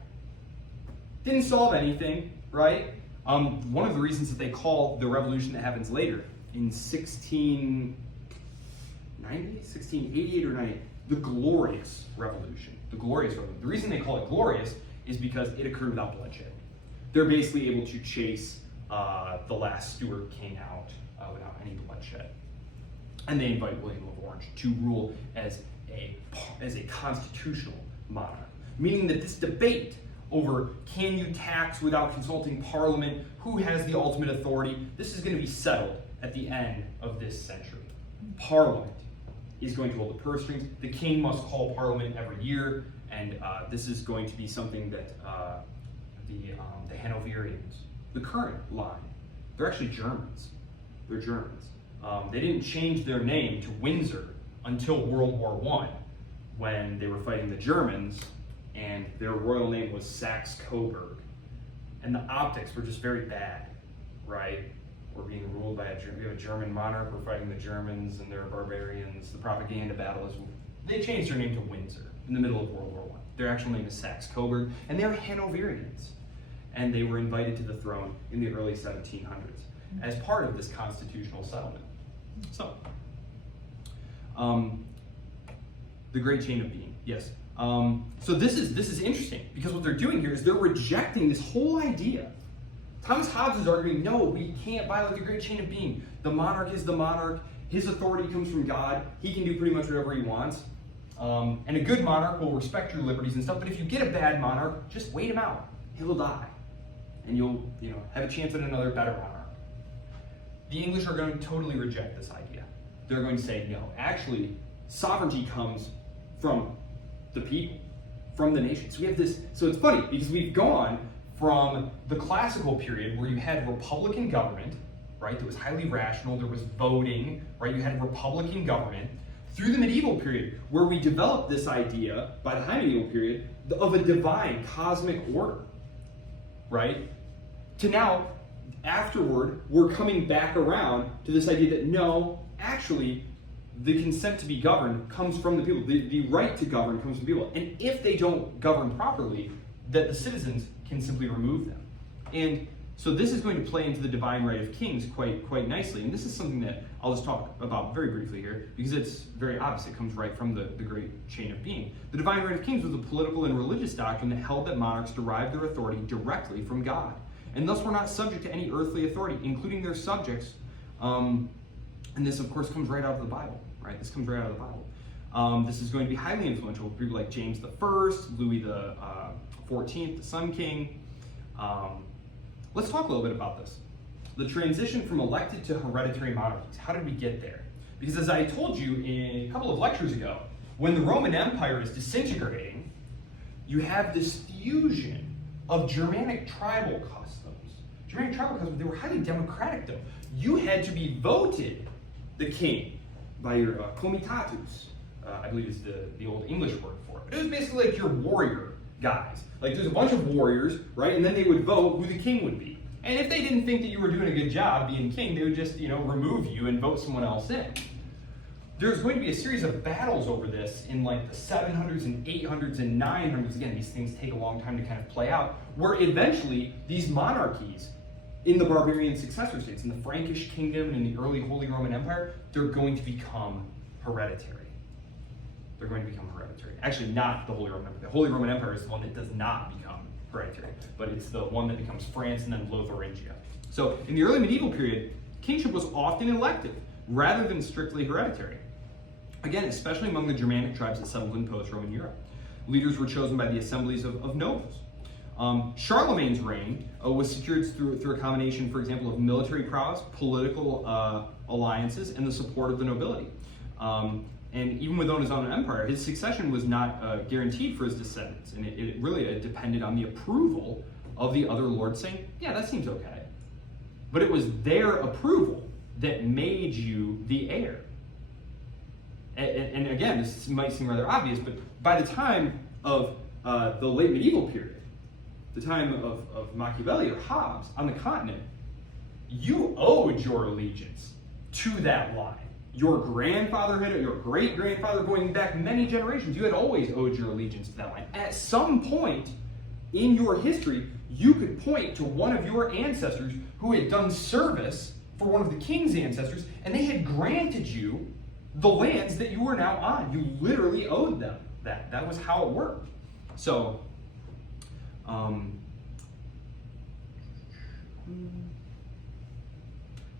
Didn't solve anything, right? One of the reasons that they call the revolution that happens later, in 1688 or 98, the Glorious Revolution. The Glorious Revolution. The reason they call it glorious is because it occurred without bloodshed. They're basically able to chase the last Stuart king out without any bloodshed. And they invite William of Orange to rule as a constitutional monarch, meaning that this debate over can you tax without consulting Parliament, who has the ultimate authority, this is going to be settled at the end of this century. Parliament is going to hold the purse strings. The king must call Parliament every year, and this is going to be something that the Hanoverians, the current line, they're actually Germans. They're Germans. They didn't change their name to Windsor until World War I, when they were fighting the Germans, and their royal name was Saxe-Coburg. And the optics were just very bad, right? We're being ruled by we have a German monarch, we're fighting the Germans, and they're barbarians. The propaganda battle is They changed their name to Windsor in the middle of World War I. Their actual name is Saxe-Coburg, and they're Hanoverians. And they were invited to the throne in the early 1700s as part of this constitutional settlement. So, the great chain of being, yes. So this is interesting, because what they're doing here is they're rejecting this whole idea. Thomas Hobbes is arguing, no, we can't violate the great chain of being. The monarch is the monarch. His authority comes from God. He can do pretty much whatever he wants. And a good monarch will respect your liberties and stuff, but if you get a bad monarch, just wait him out. He'll die. And you'll have a chance at another better monarch. The English are going to totally reject this idea. They're going to say, no, actually, sovereignty comes from the people, from the nation. So we have this, so it's funny, because we've gone from the classical period where you had republican government, right, that was highly rational, there was voting, right, you had a republican government, through the medieval period, where we developed this idea, by the high medieval period, of a divine cosmic order, right? To now, afterward, we're coming back around to this idea that no, actually, the consent to be governed comes from the people. The right to govern comes from people. And if they don't govern properly, that the citizens can simply remove them. And so this is going to play into the divine right of kings quite nicely. And this is something that I'll just talk about very briefly here, because it's very obvious. It comes right from the great chain of being. The divine right of kings was a political and religious doctrine that held that monarchs derived their authority directly from God, and thus were not subject to any earthly authority, including their subjects. And this, of course, comes right out of the Bible, right? This comes right out of the Bible. This is going to be highly influential with people like James I, Louis the 14th, the Sun King. Let's talk a little bit about this. The transition from elected to hereditary monarchies. How did we get there? Because as I told you in a couple of lectures ago, when the Roman Empire is disintegrating, you have this fusion of Germanic tribal customs. Germanic tribal customs, they were highly democratic though. You had to be voted the king by your comitatus, I believe is the old English word for it. But it was basically like your warrior guys. Like there's a bunch of warriors, right? And then they would vote who the king would be. And if they didn't think that you were doing a good job being king, they would just, remove you and vote someone else in. There's going to be a series of battles over this in like the 700s and 800s and 900s. Again, these things take a long time to kind of play out, where eventually these monarchies in the barbarian successor states, in the Frankish kingdom and in the early Holy Roman Empire, they're going to become hereditary. They're going to become hereditary. Actually, not the Holy Roman Empire. The Holy Roman Empire is the one that does not become hereditary, but it's the one that becomes France and then Lotharingia. So in the early medieval period, kingship was often elective rather than strictly hereditary. Again, especially among the Germanic tribes that settled in post-Roman Europe. Leaders were chosen by the assemblies of nobles. Charlemagne's reign was secured through a combination, for example, of military prowess, political alliances, and the support of the nobility. And even within his own empire, his succession was not guaranteed for his descendants, and it really depended on the approval of the other lords saying, yeah, that seems okay. But it was their approval that made you the heir. And again, this might seem rather obvious, but by the time of the late medieval period, the time of Machiavelli or Hobbes on the continent, you owed your allegiance to that line. Your grandfather had it, your great-grandfather, going back many generations, you had always owed your allegiance to that line. At some point in your history, you could point to one of your ancestors who had done service for one of the king's ancestors, and they had granted you the lands that you were now on. You literally owed them that. That was how it worked. So,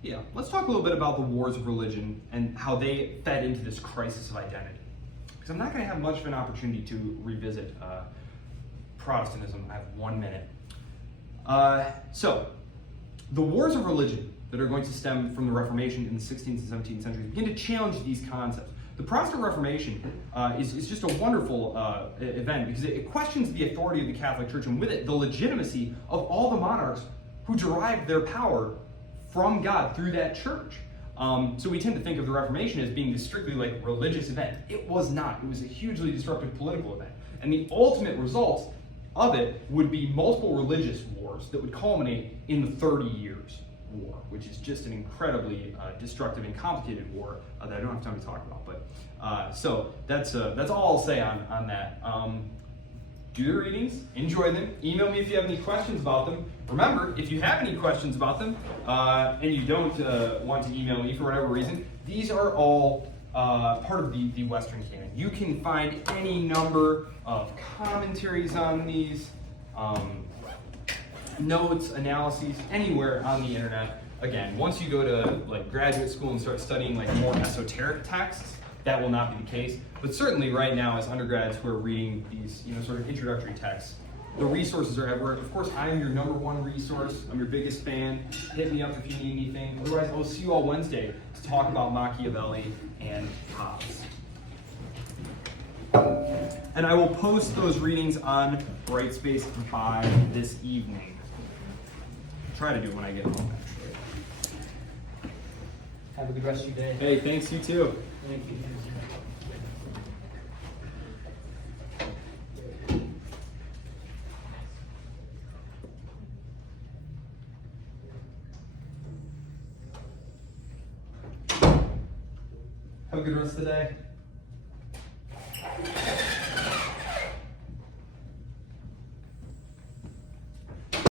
yeah, let's talk a little bit about the wars of religion and how they fed into this crisis of identity. Because I'm not going to have much of an opportunity to revisit Protestantism. I have 1 minute. So, the wars of religion that are going to stem from the Reformation in the 16th and 17th centuries begin to challenge these concepts. The Protestant Reformation is just a wonderful event because it questions the authority of the Catholic Church, and with it, the legitimacy of all the monarchs who derived their power from God through that church. So we tend to think of the Reformation as being this strictly like religious event. It was not. It was a hugely disruptive political event. And the ultimate results of it would be multiple religious wars that would culminate in the 30 years, war, which is just an incredibly destructive and complicated war that I don't have time to talk about. But so that's all I'll say on that. Do the readings, enjoy them. Email me if you have any questions about them. Remember, if you have any questions about them and you don't want to email me for whatever reason, these are all part of the Western canon. You can find any number of commentaries on these, notes, analyses, anywhere on the internet. Again, once you go to like graduate school and start studying like more esoteric texts, that will not be the case. But certainly right now, as undergrads who are reading these, sort of introductory texts, the resources are everywhere. Of course, I'm your number one resource. I'm your biggest fan. Hit me up if you need anything. Otherwise, I'll see you all Wednesday to talk about Machiavelli and Hobbes. And I will post those readings on Brightspace by this evening. Try to do it when I get home, actually. Have a good rest of your day. Hey, thanks, you too. Thank you. Have a good rest of the day.